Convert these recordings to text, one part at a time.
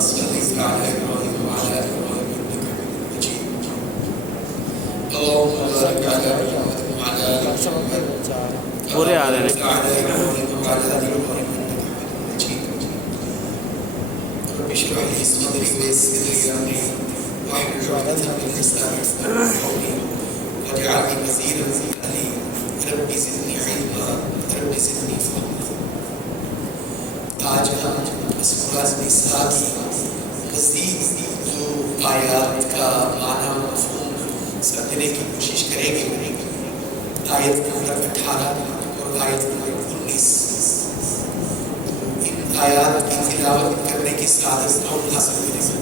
صل على إبراهيم وعلى آل إبراهيم إنك حميد مجيد. اللهم بارك على محمد وعلى آل محمد پورے آ رہے كما باركت على إبراهيم وعلى آل إبراهيم إنك حميد مجيد. رب اشرح لي صدري ويسر لي أمري واحلل عقدة من لساني يفقهوا قولي واجعلني وزيرا من أهلي رب زدني علما رب زدني فهما. آج ہم سورہ نساء کی مزید جو آیات کا معنی مفہوم سمجھنے کی کوشش کریں گے. آیت نمبر 18 اور آیت نمبر 19. ان آیات کی تلاوت کرنے کی سعادت ہم حاصل کریں گے.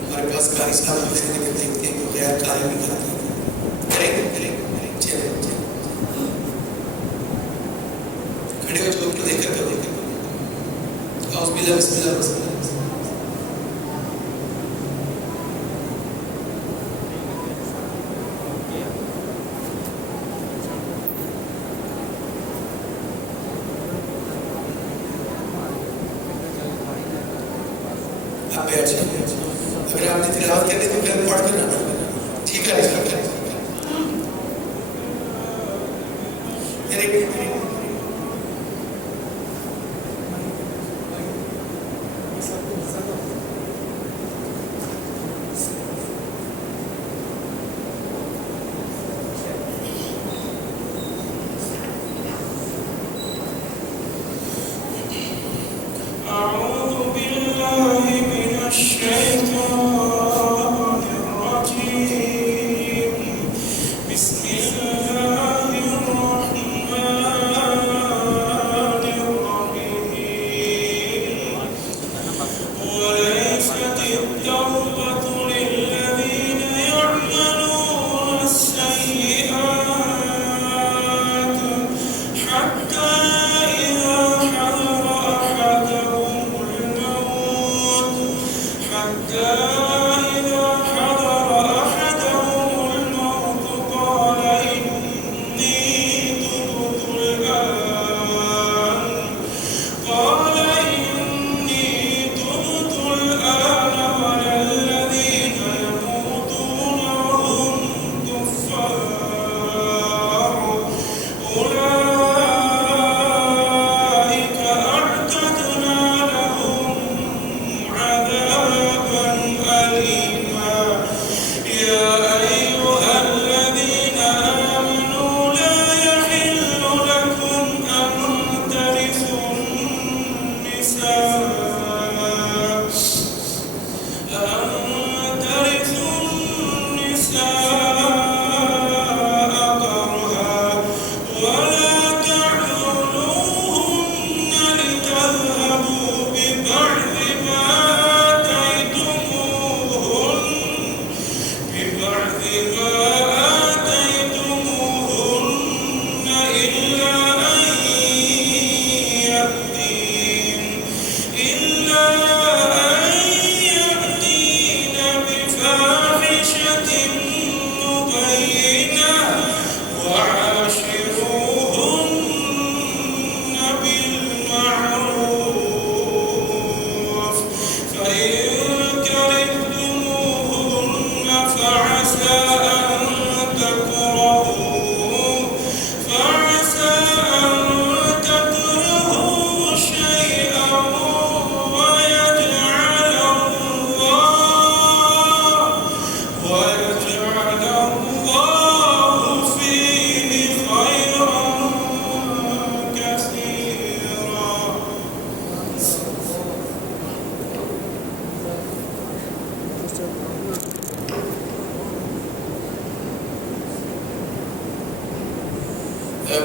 ہمارے پاس قاری صاحب دیکھتے ہیں کہ غیر قاری بھی کریں گے. چلے کھڑے ہو جو اوپر دیکھ کر اعوذ باللہ بسم اللہ الرحمن الرحیم. آپ بیٹھ جائیں. اگر آپ نے تلاوت کرنی تو پھر پڑھ کر نہ ٹھیک ہے.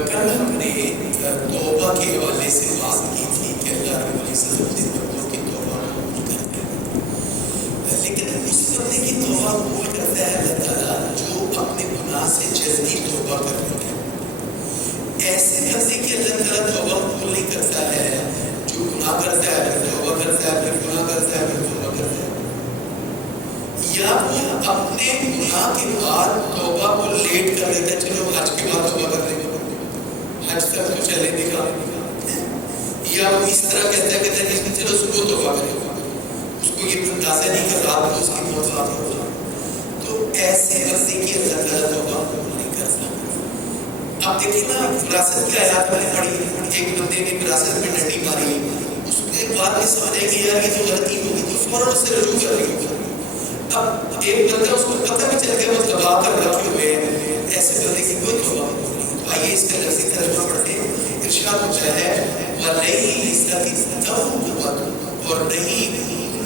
کل ہم نے توبہ کے حوالے سے بات کی تھی کہ اللہ رب العزت اپنے بندوں کی توبہ قبول کرتا ہے. لیکن اس بندے کی توبہ قبول کرتا ہے اللہ تعالیٰ جو اپنے گناہ سے جلدی توبہ کر لیتا ہے. ایسے بندے کی اللہ تعالیٰ توبہ قبول نہیں کرتا ہے جو گناہ کرتا ہے پھر توبہ کرتا ہے پھر گناہ کرتا ہے پھر توبہ کرتا ہے. یا وہ اپنے گناہ کے بعد توبہ کو لیٹ کر دیتا ہے. چلو حج کے بعد توبہ کر لیں گے, حج تک تو چلے نکال. یا وہ اس طرح کہتا ہے کہ چلو صبح توبہ کرے، اس کو یہ اندازہ نہیں کہ رات کو اس کی موت واقع ہوگا، تو ایسے بندے کی اللہ تعالیٰ توبہ نہیں کرتا۔ اب دیکھیں نا وراثت کی آیات میں نے پڑھی، ایک بندے نے وراثت میں ڈنڈی ماری، اس کے بعد میں سمجھا کہ یار یہ تو غلطی ہوگی تو فوراً اس سے رجوع کر رہی ہوگا۔ اب ایک بندہ اس کو پتہ بھی چل گیا وہ دبا کر رکھے ہوئے ہیں، ایسے بندے کی کوئی توبہ نہیں۔ آئیے اس کا لفظی ترجمہ پڑھتے ہیں۔ ارشاد ہوتا ہے وَلَيْسَ التَّوْبَةُ، اور نہیں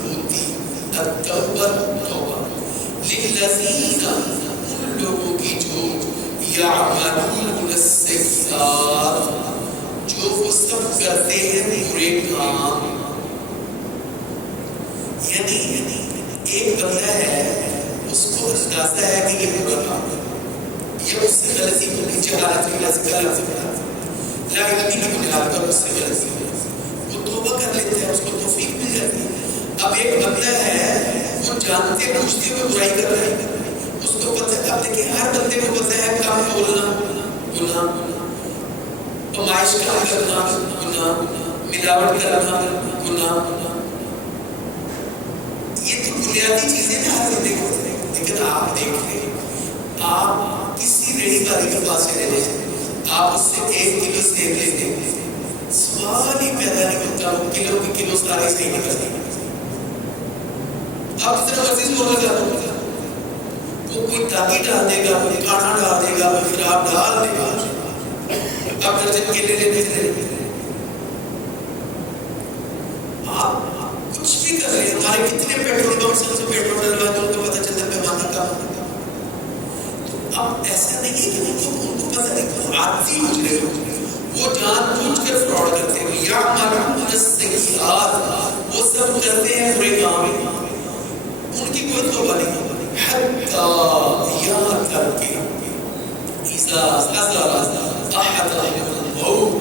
ہوتی التوبہ توبہ لِلَّذِينَ، ان لوگوں کی جو یعملون السیئات، جو وہ سب کرتے ہیں برے کام۔ یعنی ایک بندہ ہے اس کو اندازہ ہے کہ یہ برا کام ہے، یا اس سے غلطی ہوگی، جہالت کی وجہ سے غلط ہوگا، لا علمی کی بنیاد پر اس سے غلطی ہوگی، وہ توبہ کر لیتے ہیں، اس کو توفیق مل جاتی ہے۔ اب ایک بندہ ہے وہ جانتے پوچھتے ہوئے برائی کر رہا ہے، اس کو پتہ ہے، اب دیکھیں ہر بندے کو پتہ ہے کام بولنا گناہ، کمائش کام کرنا گناہ، ملاوٹ کرنا گناہ، یہ تو بنیادی چیزیں نا ہر بندے کو پتہ ہے۔ لیکن آپ دیکھیں، آپ کسی ریڑھی والی کے پاس چلے جائیں، آپ اس سے 1 کلو سیب لے دیں، سوال ہی پیدا نہیں ہوتا وہ کلو کی کلو سارے صحیح نکلتے ہیں۔ آپ جتنا مرضی زور لگا دو، وہ کوئی داغی ڈال دے گا، کوئی کاڑھا ڈال دے گا، کوئی خراب ڈال دے گا، آپ درجن کیلے لیتے رہے، آپ کچھ بھی کر رہے ہیں۔ ہمارے کتنے پیٹرول پمپ سے پیٹرول ڈلوا دو تو پتہ چلتا ہے پیمانہ کم ہوگا۔ تو اب ایسا نہیں ہے کہ ان کو پتہ نہیں، وہ عادی مجرم ہوتے ہیں، وہ جان بوجھ کر فراڈ کرتے ہیں، یعملون السیئات، وہ سب کرتے ہیں برے کام، ان کی کوئی توبہ نہیں، حتی یہاں تک کہ اذا حضر احدهم الموت،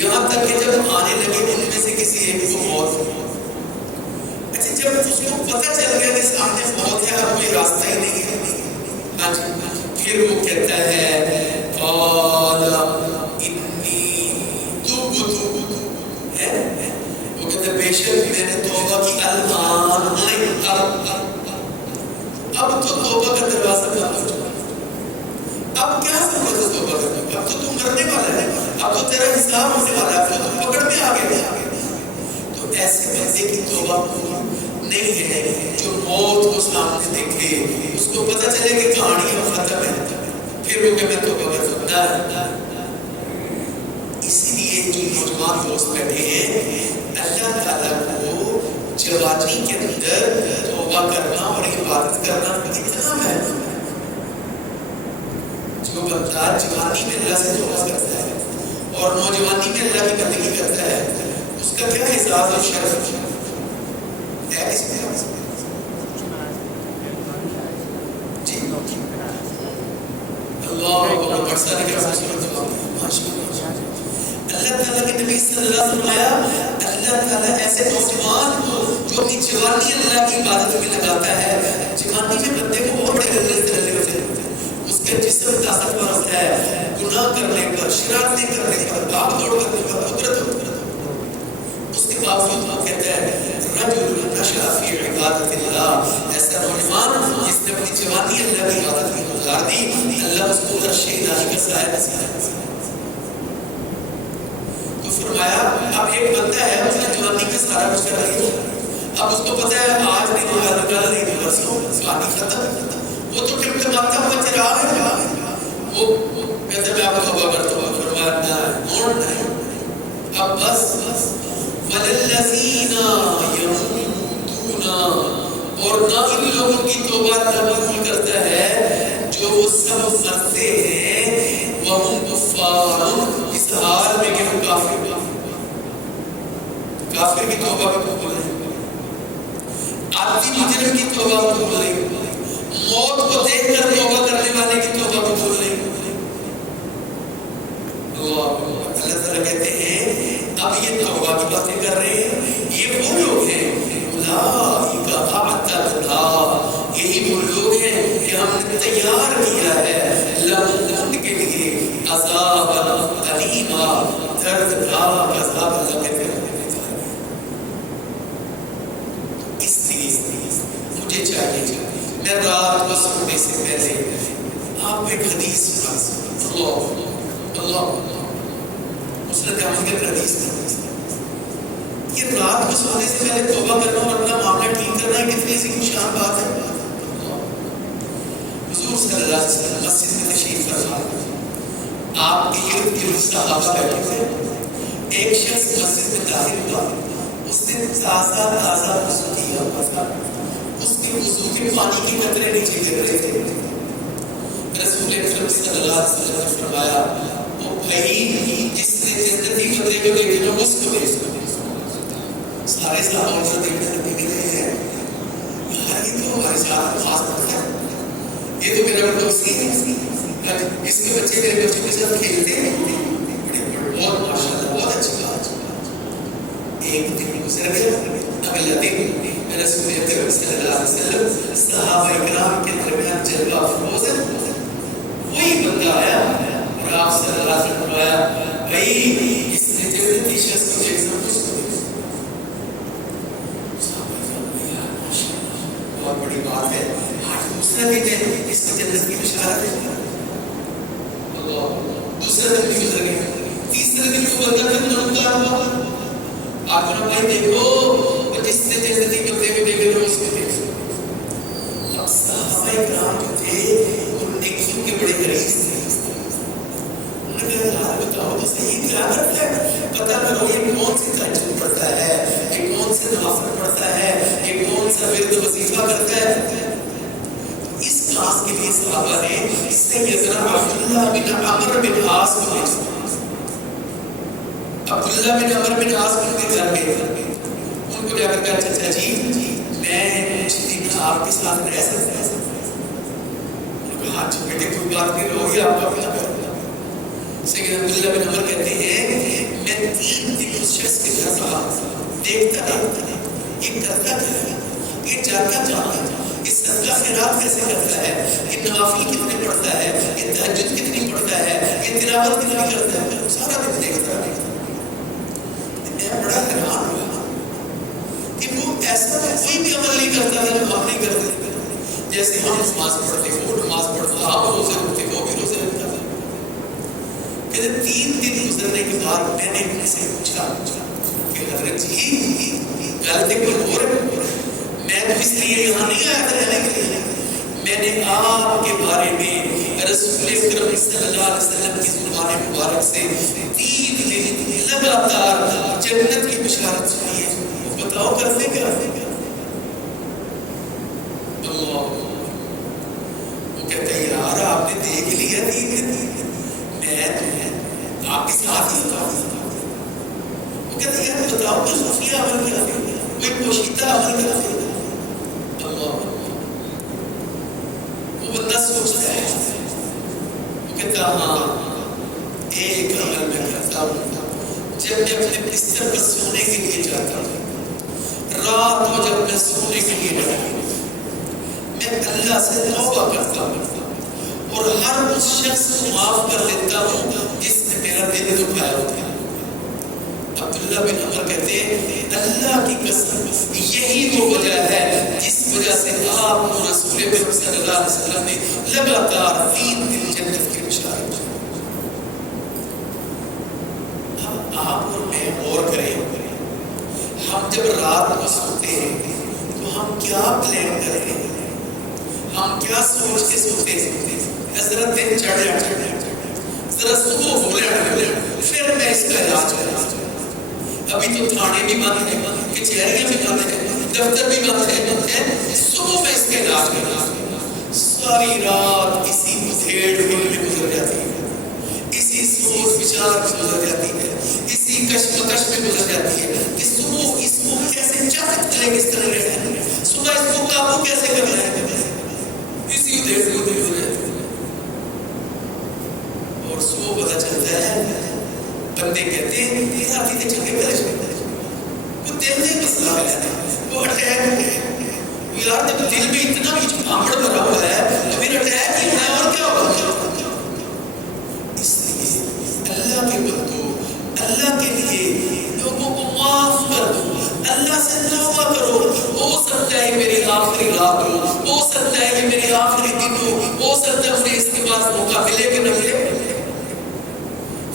یہاں تک کہ جب آنے لگے ان میں سے کسی ایک کو موت۔ اچھا جب اس کو پتہ چل گیا کہ سامنے موت ہے اور کوئی راستہ ہی نہیں ہے، ہاں جی، پھر وہ کہتا ہے قال انی تبت، وہ کہتا ہے بے شک میں نے توبہ کی، الآن نہیں، اب تو توبہ کا دروازہ بند ہو چکا، اب کیا سمجھو توبہ کرنے، اب تو تم مرنے والا ہے، اب تو تیرا حساب ہونے والا ہے، اب تو تم پکڑ میں آ گئے۔ تو ایسے بندے کی توبہ نہیں ہے جو موت کو سامنے دیکھے، اس کو پتہ چلے کہ کہانی اب ختم ہے، پھر وہ کہ میں توبہ کر سکتا ہے۔ اسی لیے جو نوجوان دوست بیٹھے ہیں، اللہ تعالیٰ کو جوانی کے اندر توبہ کرنا اور عبادت کرنا اتنا محبوب ہے۔ جو بندہ جوانی میں اللہ سے توبہ کرتا ہے اور نوجوانی میں اللہ کی بندگی کرتا ہے، اس کا کیا اعزاز اور شرف ہے اس میں؟ جی اللہ اکبر، سارے کے اللہ تعالیٰ کے نبی صلی اللہ علیہ وسلم فرمایا، اللہ تعالیٰ ایسے نوجوان کو جو اپنی جوانی اللہ کی عبادت میں لگاتا ہے، جوانی میں بندے کو اور بڑے لذے ہوتے ہیں، اس کا جسم طاقتور ہوتا ہے، گناہ کرنے پر، شرارتیں کرنے پر، بھاگ دوڑ کرنے پر قدرت ہوتی ہے، اس کے باوجود وہ کہتا ہے رجل نشأ فی عبادت اللہ، ایسا نوجوان جس نے اپنی جوانی اللہ کی عبادت میں گزار دی، اللہ اس کو عرش الہی کا سایہ نصیب کرے۔ فرمایا اب ایک بندہ ہے، اس نے جوانی میں سارا کچھ کر لیا، اب اس کو پتہ ہے آج نہیں ہوگا، کل نہیں ہوگا، جوانی ختم، وہ تو ٹمٹماتا ہوا چراغ ہے، وہ کہتے میں آپ توبہ کرتا ہوں، فرمایا نہیں، اب بس وَلَلَّذِينَ يَمُوتُونَ، اور نہ ان لوگوں کی توبہ قبول کرتا ہے جو وہ سب مرتے ہیں، وَهُمْ كُفَّارٌ، اس حال میں کہ وہ کافر کی توبہ بھی قبول نہیں، عادی مجرم کی توبہ قبول نہیں، موت کو دیکھ کر توبہ کرنے والے کی توبہ قبول نہیں۔ اللہ تعالیٰ کہتے ہیں اب یہ توبہ کی باتیں کر رہے ہیں، یہ وہ لوگ ہیں اولئک اعتدنا، یہی وہ لوگ ہیں کہ ہم نے تیار کیا ہے لہم ان کے لیے عذاب علیما، دردناک عذاب۔ اللہ کہتے ہیں کو ایک حدیث اللہ مسند احمد کے حدیث یہ رات کو سونے سے پہلے توبہ کرنا اور اپنا معاملہ ٹھیک کرنا ہے کتنی عظیم شان بات ہے. حضور صلی اللہ علیہ وسلم مسجد میں تشریف فرما, آپ کے ارد گرد صحابہ بیٹھے تھے. ایک شخص مسجد میں داخل ہوا, اس نے تازہ وضو کیا ہوا تھا. اس کے وضو کے پانی کے قطرے نیچے گر رہے تھے. رسول اکرم صلی اللہ علیہ وسلم نے فرمایا, وہ بھائی جس نے جنتی بندے کو دیکھنا اس کو دیکھنا. سارے صحابہ کو دیکھنے لگے ہیں, یہ تو ہمارے ساتھ خاص بات ہے, یہ تو میرا پڑوسی ہے, اس کے بچے میرے بچوں کے ساتھ کھیلتے ہیں, بہت ماشاءاللہ بہت اچھی بات. ایک دن گزر گیا, اگلا دن رسول اکرم صلی اللہ علیہ وسلم صحابہ اکرام کے درمیان جلوہ افروز ہے, وہی بندہ آیا اور آپ صلی اللہ علیہ وسلم نے فرمایا, بھائی اس نے جنتی شخص کو دیکھنا کچھ کو دیکھنا. بہت بڑی بات ہے. آج دوسرا دن ہے, اس کی جنت کی بشارت ہے. دوسرا دن بھی گزر گیا, تیسرے دن کو بندہ پھر نمودار ہوا. آپ نے بھائی دیکھو جس نے جنتی بندے کو دیکھنا اس کو دیکھنا. اب صحابہ اکرام جو تھے وہ نیکیوں کے بڑے قریب تھے. انہوں نے کہا یار بتاؤ تو صحیح کیا کرتا ہے, پتہ کرو یہ کون سی تہجد پڑھتا ہے, یہ کون سے نوافل پڑھتا ہے, یہ کون سا ورد وظیفہ کرتا ہے. اس کام کے لیے صحابہ نے سیدنا عبداللہ بن عمر بن عاص کو بھیجا. عبداللہ بن عمر بن عاص ان کے گھر گئے, ان کو جا کر کہا چچا جی میں کچھ دن آپ کے ساتھ رہ سکتا ہوں. انہوں نے کہا ہاں بیٹے کوئی بات نہیں, رہو آپ کا بنا کرو. سیدنا عبداللہ بن عمر کہتے ہیں میں 3 دن اس شخص کے گھر رہا, دیکھتا رہا یہ کرتا کیا ہے, یہ جاتا کہاں ہے, یہ صدقہ خیرات کیسے کرتا ہے, یہ نوافل کتنے پڑھتا ہے, یہ تہجد کتنی پڑھتا ہے, یہ تلاوت کتنی کرتا ہے. سارا دن دیکھتا رہا. میں بڑا حیران ہوا کہ وہ ایسا کوئی بھی عمل نہیں کرتا تھا جو ہم نہیں کرتے. جیسے ہم نماز پڑھتے وہ نماز پڑھتا, آپ روزے رکھتے وہ بھی روزے رکھتا تھا. کہتے 3 دن گزرنے کے بعد میں نے ان سے پوچھا کہ حضرت جی غلطی کوئی اور ہے, میں تو اس لیے یہاں نہیں آیا تھا رہنے کے لیے, میں نے آپ کے بارے میں رسول اکرم صلی اللہ علیہ وسلم کی زبان مبارک سے 3 دن لگاتار جنت کی بشارت سنی ہے. وہ بتاؤ کرتے کیا, اللہ وہ کہتا ہے یار آپ نے دیکھ لیا 3 دن, میں آپ کے ساتھ ہی ہوتا ہوں. وہ کہتے ہیں یار بتاؤ کوئی خفیہ عمل کرتے, کوئی پوشیدہ عمل کرتے. اللہ وہ بندہ سوچتا ہے, وہ کہتا ہاں ایک عمل میں کرتا ہوں. جب میں اپنے بستر پر سونے کے لیے جاتا ہوں, رات کو جب میں سونے کے لیے جاتا ہوں, میں اللہ سے توبہ کرتا ہوں اور ہر اس شخص کو معاف کر دیتا ہوں جس نے میرا دل دکھایا ہوتا ہے. عبداللہ بن عمر کہتے ہیں اللہ کی قسم یہی وہ وجہ ہے جس وجہ سے آپ کو رسول اکرم صلی اللہ علیہ وسلم نے لگاتار 3 دن جنت کی بشارت دی. اب آپ اور میں غور کریں, ہم جب رات کو سوتے ہیں تو ہم کیا پلان کرتے ہیں, ہم کیا سوچ کے سوتے ہیں. ذرا دن چڑھ جائے, ذرا صبح ہو جائے, پھر میں اس کا علاج کروں. ابھی تو تھانے بھی بند ہیں, کچہریاں بھی بند ہیں, دفتر بھی بند ہیں, صبح میں اس کا علاج کروں. ساری رات اسی مدھیڑ میں گزر جاتی ہے, اسی سوچ وچار میں گزر جاتی ہے, اسی کشمکش میں گزر جاتی ہے کہ صبح اس کو کیسے چاہت کریں, کس طرح رہنا ہے, صبح اس کو قابو کیسے کرنا ہے, اسی ادھر کو گزر جاتی ہے. اور صبح پتہ چلتا ہے بندے کہتے ہیں یہ آتی تھے چنگے پہلے وہ دل میں مسئلہ ہے, وہ اٹیک ہے. یار جب دل میں اتنا بھی بھانگڑ بھرا ہوا ہے تو پھر اٹیک ہی ہونا ہے, اور کیا ہوگا. اس لیے اللہ کے بندو, اللہ کے لیے لوگوں کو معاف کر دو, اللہ سے توبہ کرو. ہو سکتا ہے میری آخری رات ہو, ہو سکتا ہے کہ میری آخری دن ہو, ہو سکتا ہے انہیں اس کے بعد موقع ملے کہ نہ ملے.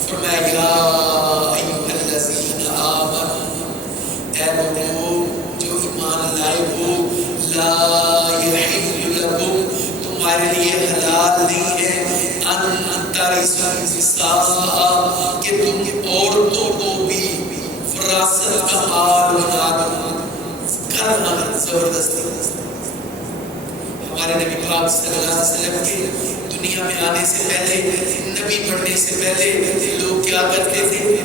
فرمایا یا ایھا الذین آمنوا، اے لوگو جو ایمان لائے ہو، لا یحل لکم، تمہارے لیے حلال نہیں ہے، ان ترثوا النساء، کہ تم عورتوں کو بھی وراثت کا مال بنا دو. کرنا زبردستی. ہمارے نبی پاک صلی اللہ علیہ وسلم کے دنیا میں آنے سے پہلے، نبی بننے سے پہلے لوگ کیا کرتے تھے؟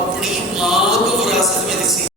اپنی ماں کو وراثت میں نصیب